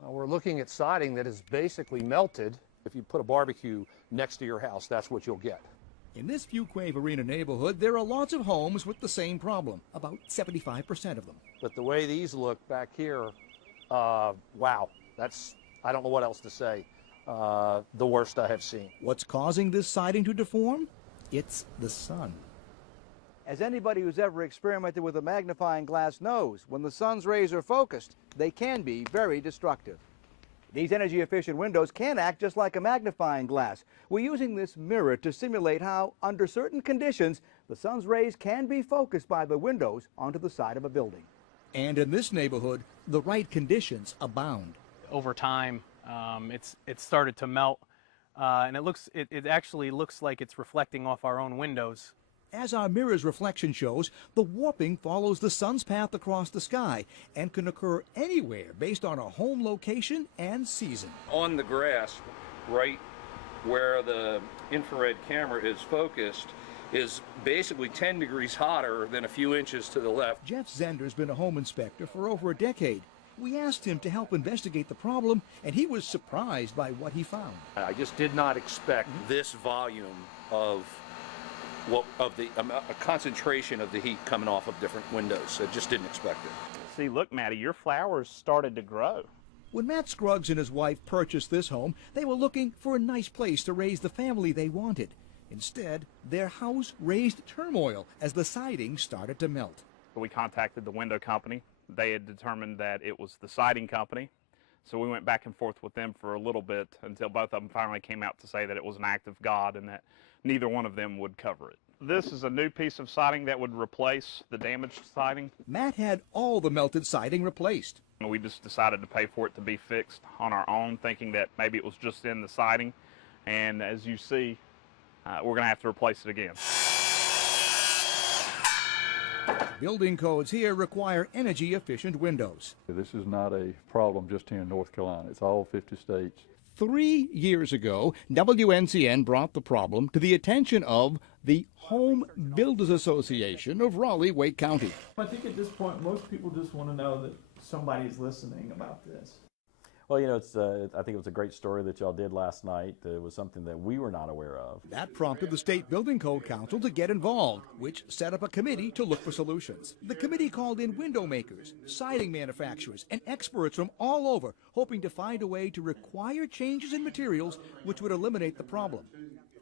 We're looking at siding that is basically melted. If you put a barbecue next to your house, that's what you'll get. In this Fuquay-Varina neighborhood, there are lots of homes with the same problem, about 75% of them. But the way these look back here, wow, I don't know what else to say. The worst I have seen. What's causing this siding to deform? It's the sun. As anybody who's ever experimented with a magnifying glass knows, when the sun's rays are focused, they can be very destructive. These energy-efficient windows can act just like a magnifying glass. We're using this mirror to simulate how, under certain conditions, the sun's rays can be focused by the windows onto the side of a building. And in this neighborhood, the right conditions abound. Over time, it's started to melt, and it actually looks like it's reflecting off our own windows. As our mirror's reflection shows, the warping follows the sun's path across the sky and can occur anywhere based on a home location and season. On the grass, right where the infrared camera is focused, is basically 10 degrees hotter than a few inches to the left. Jeff Zender's been a home inspector for over a decade. We asked him to help investigate the problem, and he was surprised by what he found. I just did not expect this volume of a concentration of the heat coming off of different windows. I just didn't expect it. See, look, Matty, your flowers started to grow. When Matt Scruggs and his wife purchased this home, they were looking for a nice place to raise the family they wanted. Instead, their house raised turmoil as the siding started to melt. We contacted the window company. They had determined that it was the siding company. So we went back and forth with them for a little bit until both of them finally came out to say that it was an act of God and that neither one of them would cover it. This is a new piece of siding that would replace the damaged siding. Matt had all the melted siding replaced. We just decided to pay for it to be fixed on our own, thinking that maybe it was just in the siding. And as you see, we're going to have to replace it again. Building codes here require energy-efficient windows. This is not a problem just here in North Carolina. It's all 50 states. 3 years ago, WNCN brought the problem to the attention of the Home Builders Association of Raleigh-Wake County. I think at this point, most people just want to know that somebody's listening about this. Well, you know, I think it was a great story that y'all did last night. It was something that we were not aware of. That prompted the State Building Code Council to get involved, which set up a committee to look for solutions. The committee called in window makers, siding manufacturers, and experts from all over, hoping to find a way to require changes in materials which would eliminate the problem.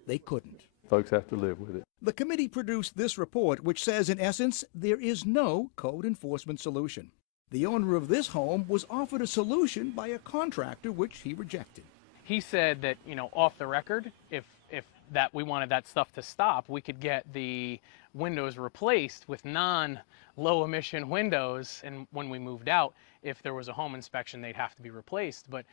They couldn't. Folks have to live with it. The committee produced this report, which says, in essence, there is no code enforcement solution. The owner of this home was offered a solution by a contractor, which he rejected. He said that, you know, off the record, if that we wanted that stuff to stop, we could get the windows replaced with non-low emission windows. And when we moved out, if there was a home inspection, they'd have to be replaced. But,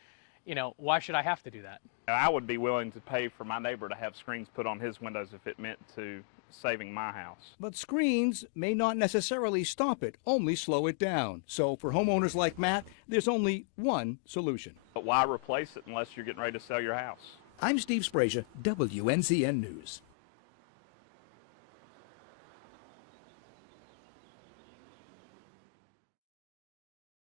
you know, why should I have to do that? I would be willing to pay for my neighbor to have screens put on his windows if it meant to saving my house. But screens may not necessarily stop it, only slow it down. So for homeowners like Matt, there's only one solution. But why replace it unless you're getting ready to sell your house? I'm Steve Sprazier, WNCN News.